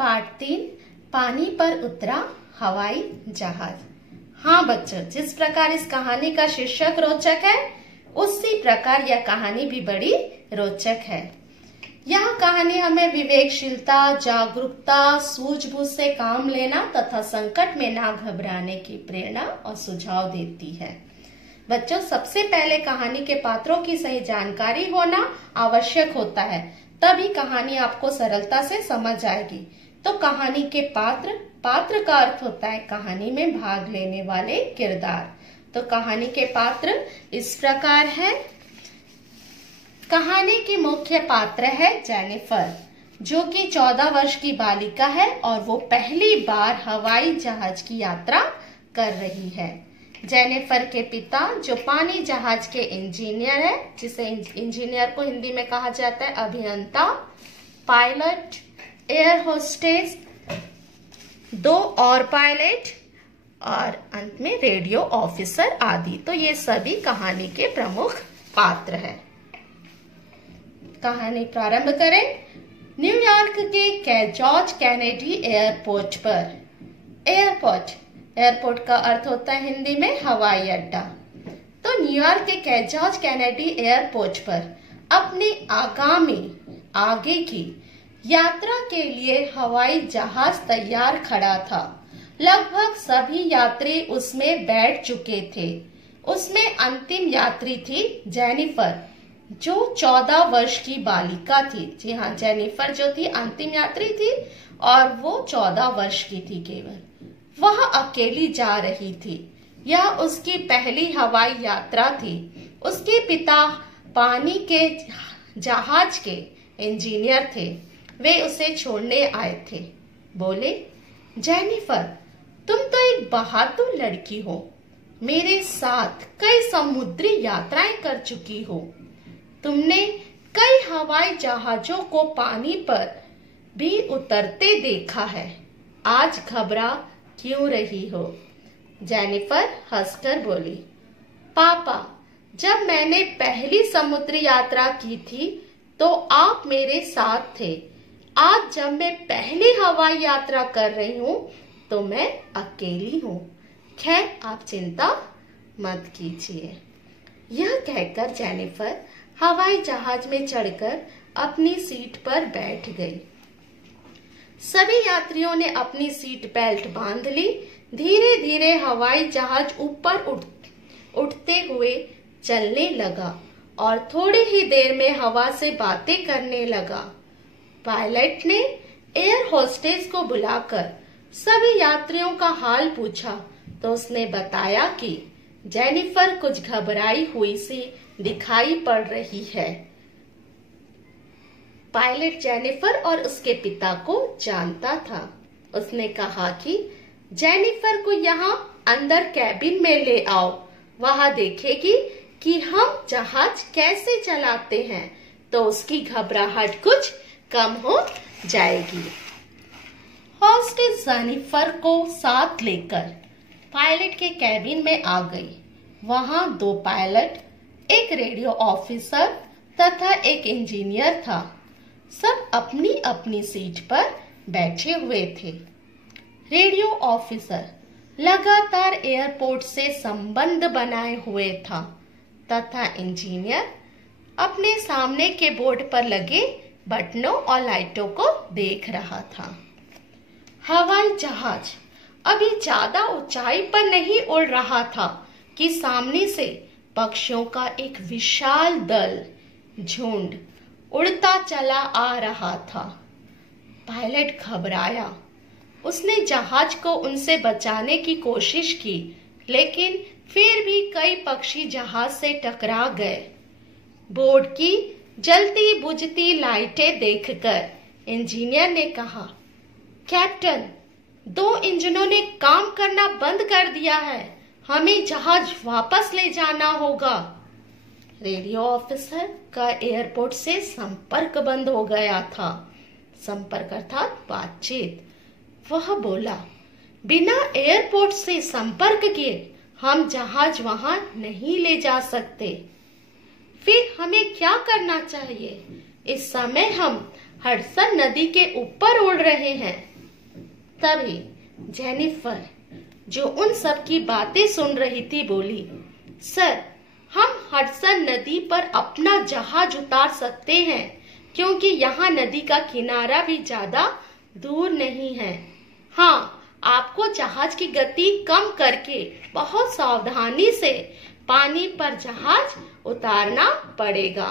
पाठ 3 पानी पर उतरा हवाई जहाज। हाँ बच्चों, जिस प्रकार इस कहानी का शीर्षक रोचक है, उसी प्रकार यह कहानी भी बड़ी रोचक है। यह कहानी हमें विवेकशीलता, जागरूकता, सूझबूझ से काम लेना तथा संकट में ना घबराने की प्रेरणा और सुझाव देती है। बच्चों, सबसे पहले कहानी के पात्रों की सही जानकारी होना आवश्यक होता है, तभी कहानी आपको सरलता से समझ आएगी। तो कहानी के पात्र का अर्थ होता है कहानी में भाग लेने वाले किरदार। तो कहानी के पात्र इस प्रकार है। कहानी की मुख्य पात्र है जेनिफर, जो कि 14 वर्ष की बालिका है और वो पहली बार हवाई जहाज की यात्रा कर रही है। जेनिफर के पिता, जो पानी जहाज के इंजीनियर है, जिसे इंजीनियर को हिंदी में कहा जाता है अभियंता, पायलट, एयर होस्टेस, 2 और पायलट और अंत में रेडियो ऑफिसर आदि। तो ये सभी कहानी के प्रमुख पात्र हैं। कहानी प्रारंभ करें। न्यूयॉर्क के जॉर्ज कैनेडी एयरपोर्ट पर। एयरपोर्ट का अर्थ होता है हिंदी में हवाई अड्डा। तो न्यूयॉर्क के जॉर्ज कैनेडी एयरपोर्ट पर अपनी आगे की यात्रा के लिए हवाई जहाज तैयार खड़ा था। लगभग सभी यात्री उसमें बैठ चुके थे। उसमें अंतिम यात्री थी जेनिफर, जो 14 वर्ष की बालिका थी। जी हाँ, जेनिफर जो थी अंतिम यात्री थी और वो 14 वर्ष की थी केवल। वह अकेली जा रही थी। यह उसकी पहली हवाई यात्रा थी। उसके पिता पानी के जहाज के इंजीनियर थे। वे उसे छोड़ने आए थे। बोले, जेनिफर, तुम तो एक बहादुर लड़की हो। मेरे साथ कई समुद्री यात्राएं कर चुकी हो। तुमने कई हवाई जहाजों को पानी पर भी उतरते देखा है। आज घबरा क्यों रही हो? जेनिफर हंसकर बोली, पापा, जब मैंने पहली समुद्री यात्रा की थी तो आप मेरे साथ थे। आज जब मैं पहली हवाई यात्रा कर रही हूँ तो मैं अकेली हूँ। खैर, आप चिंता मत कीजिए। यह कहकर जेनिफर हवाई जहाज में चढ़कर अपनी सीट पर बैठ गई। सभी यात्रियों ने अपनी सीट बेल्ट बांध ली। धीरे धीरे हवाई जहाज ऊपर उठते हुए चलने लगा और थोड़ी ही देर में हवा से बातें करने लगा। पायलट ने एयर होस्टेस को बुलाकर सभी यात्रियों का हाल पूछा तो उसने बताया कि जेनिफर कुछ घबराई हुई सी दिखाई पड़ रही है। पायलट जेनिफर और उसके पिता को जानता था। उसने कहा कि जेनिफर को यहाँ अंदर कैबिन में ले आओ, वहां देखेगी कि हम जहाज कैसे चलाते हैं, तो उसकी घबराहट कुछ कम हो जाएगी। होस्टेस जेनिफर को साथ लेकर पायलट के कैबिन में आ गई। वहां 2 पायलट, एक रेडियो ऑफिसर तथा एक इंजीनियर था। सब अपनी अपनी सीट पर बैठे हुए थे। रेडियो ऑफिसर लगातार एयरपोर्ट से संबंध बनाए हुए था तथा इंजीनियर अपने सामने के बोर्ड पर लगे बटनों और लाइटों को देख रहा था। हवाई जहाज अभी ज्यादा ऊंचाई पर नहीं उड़ रहा था कि सामने से पक्षियों का एक विशाल झुंड उड़ता चला आ रहा था। पायलट घबराया। उसने जहाज को उनसे बचाने की कोशिश की, लेकिन फिर भी कई पक्षी जहाज से टकरा गए। बोर्ड की जलती बुझती लाइटें देखकर इंजीनियर ने कहा, कैप्टन, 2 इंजनों ने काम करना बंद कर दिया है। हमें जहाज वापस ले जाना होगा। रेडियो ऑफिसर का एयरपोर्ट से संपर्क बंद हो गया था। संपर्क अर्थात बातचीत। वह बोला, बिना एयरपोर्ट से संपर्क किए हम जहाज वहां नहीं ले जा सकते। फिर हमें क्या करना चाहिए? इस समय हम हडसन नदी के ऊपर उड़ रहे हैं। तभी जेनिफर, जो उन सब की बातें सुन रही थी, बोली, सर, हम हडसन नदी पर अपना जहाज उतार सकते हैं, क्योंकि यहाँ नदी का किनारा भी ज्यादा दूर नहीं है। हाँ, आपको जहाज की गति कम करके बहुत सावधानी से पानी पर जहाज उतारना पड़ेगा।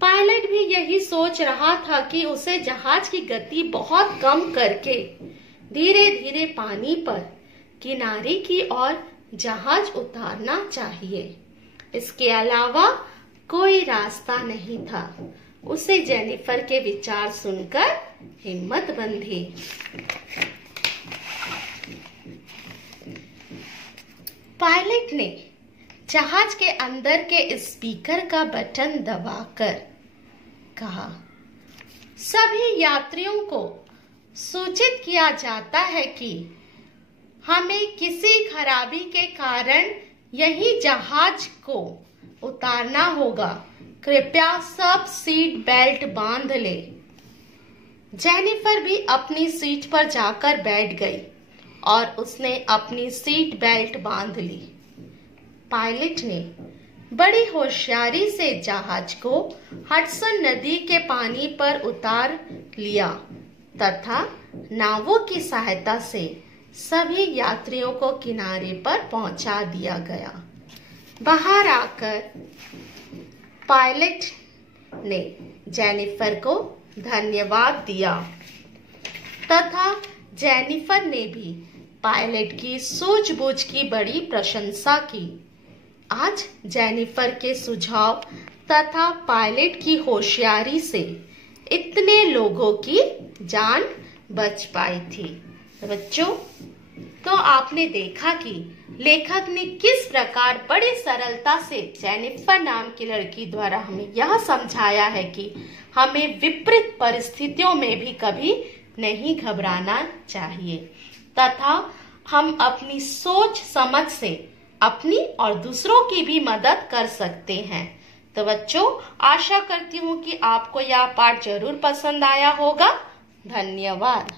पायलट भी यही सोच रहा था कि उसे जहाज की गति बहुत कम करके धीरे धीरे पानी पर किनारे की ओर जहाज उतारना चाहिए। इसके अलावा कोई रास्ता नहीं था। उसे जेनिफर के विचार सुनकर हिम्मत बंधी। पायलट ने जहाज के अंदर के स्पीकर का बटन दबाकर कहा, सभी यात्रियों को सूचित किया जाता है कि हमें किसी खराबी के कारण यही जहाज को उतारना होगा। कृपया सब सीट बेल्ट बांध ले। जेनिफर भी अपनी सीट पर जाकर बैठ गई और उसने अपनी सीट बेल्ट बांध ली। पायलट ने बड़ी होशियारी से जहाज को हडसन नदी के पानी पर उतार लिया तथा नावों की सहायता से सभी यात्रियों को किनारे पर पहुंचा दिया गया। बाहर आकर पायलट ने जेनिफर को धन्यवाद दिया तथा जेनिफर ने भी पायलट की सूझबूझ की बड़ी प्रशंसा की। आज जेनिफर के सुझाव तथा पायलट की होशियारी से इतने लोगों की जान बच पाई थी। बच्चों, तो आपने देखा कि लेखक ने किस प्रकार बड़ी सरलता से जेनिफर नाम की लड़की द्वारा हमें यह समझाया है कि हमें विपरीत परिस्थितियों में भी कभी नहीं घबराना चाहिए तथा हम अपनी सोच समझ से अपनी और दूसरों की भी मदद कर सकते हैं। तो बच्चों, आशा करती हूँ कि आपको यह पाठ जरूर पसंद आया होगा। धन्यवाद।